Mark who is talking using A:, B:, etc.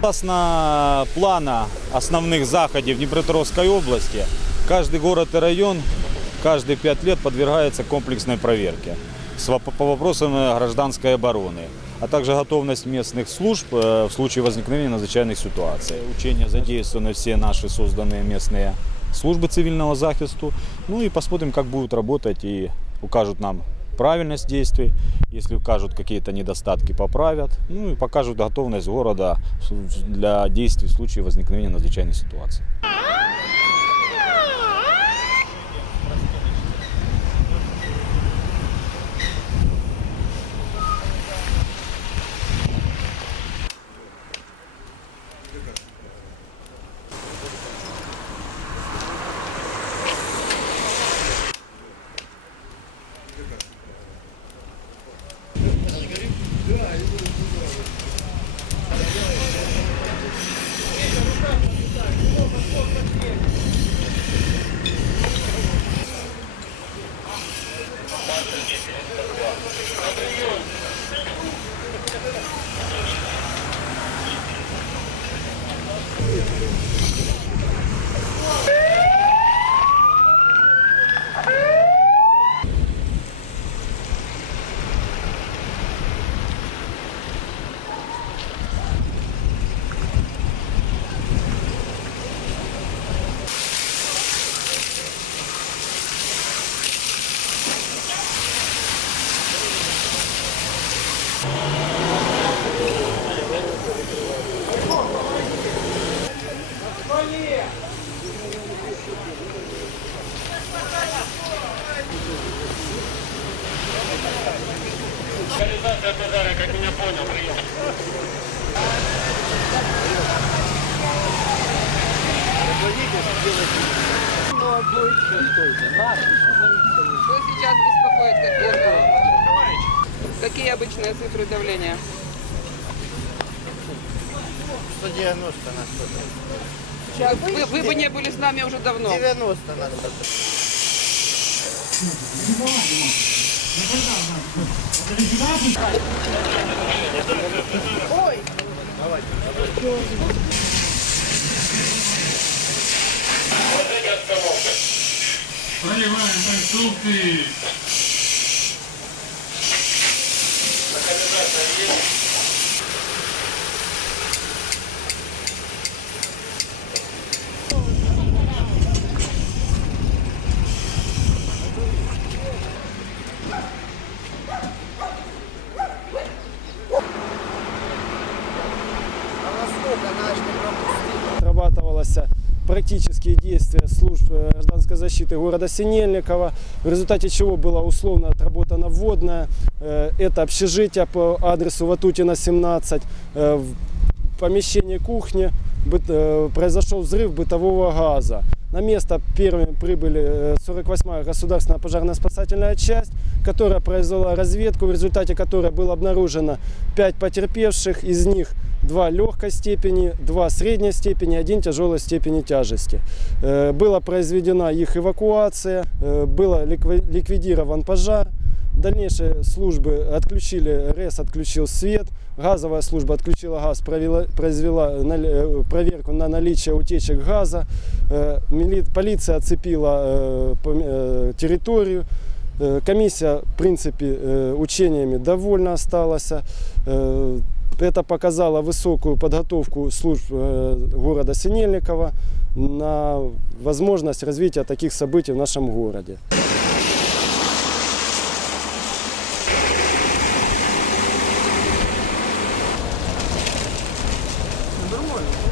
A: Согласно плана основных заходов Днепропетровской области, каждый город и район каждые пять лет подвергается комплексной проверке по вопросам гражданской обороны, а также готовность местных служб э, в случае возникновения надзвычайных ситуаций. Учения задействованы все наши созданные местные службы цивильного захисту. Ну и посмотрим, как будут работать и укажут нам правильность действий. Если укажут какие-то недостатки, поправят. Ну и покажут готовность города для действий в случае возникновения надзвычайной ситуации.
B: Что сейчас беспокоит какие Какие обычные цифры давления?
C: 190 на 100.
B: Вы, вы бы не были с нами уже давно.
C: 90 на 100.
D: Проливаем конструкции.
E: отрабатывалось практические действия служб э, гражданской защиты города Синельникова, в результате чего была условно отработана вводная. Э, Это общежитие по адресу Ватутина, 17. Э, В помещении кухни произошел взрыв бытового газа. На место первыми прибыли э, 48-я государственная пожарно-спасательная часть, которая произвела разведку, в результате которой было обнаружено 5 потерпевших, из них два легкой степени, два средней степени, один тяжелой степени тяжести. Э, Была произведена их эвакуация, э, был ликвидирован пожар. Дальнейшие службы отключили, РЭС отключил свет, газовая служба отключила газ, провела, произвела э, проверку на наличие утечек газа, полиция оцепила территорию, Комиссия, в принципе, учениями довольна осталась. Это показало высокую подготовку служб э, города Синельникова на возможность развития таких событий в нашем городе. Нормально.